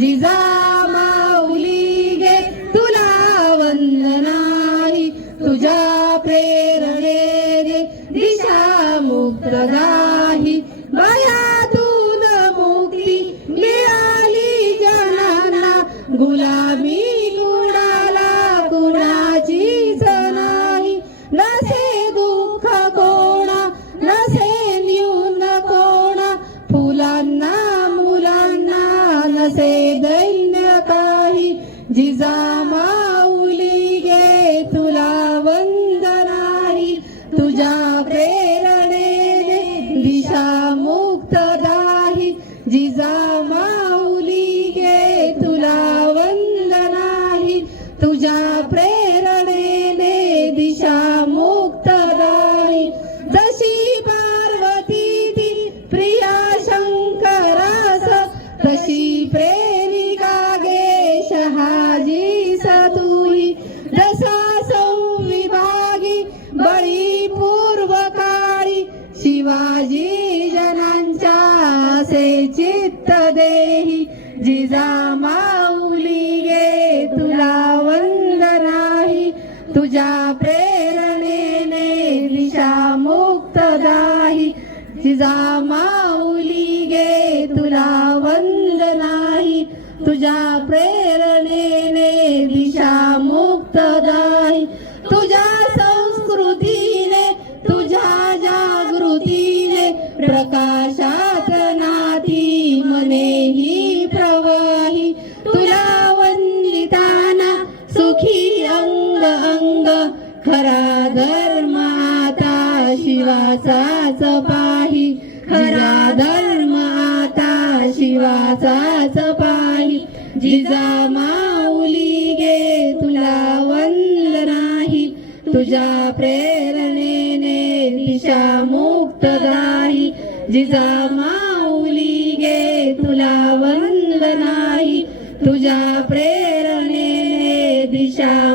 जिजा माऊली गे तुला वंदनाही तुझ्या प्रेरणेने दिशा मुक्तदाही भयातून मुक्ती मिळाली जनाना गुलामी जिजा माऊली गे तुला वंदनाही तुझ्या प्रेरणेने दिशा मुक्तदाही जिजा माऊली गे तुला वंदनाही तुझ्या प्रेरणेने दिशा मुक्त दाही जशी पार्वती ती प्रिया शंकरास तशी प्रे शिवाजी जनांच्या असे चित्त देही. जिजा माऊली गे तुला वंदनाही तुझ्या प्रेरणेने दिशा मुक्तदाही जिजा माऊली गे तुला वंदनाही तुझ्या प्रेरणेने दिशा मुक्तदाही तुझ्या संस्कृती प्रकाशात नाती मने ही प्रवाही. तुला वंदिताना सुखी अंग अंग. खरा धर्माता शिवाचा शिवाचाच पाही खरा धर्माता शिवाचा शिवाचाच पाही जिजा माऊली गे तुला वंद नाही. तुझ्या प्रेरणेने दिशा मुक्तदा जिजा माऊली गे तुला वंदनाई. तुझ्या प्रेरणेने दिशा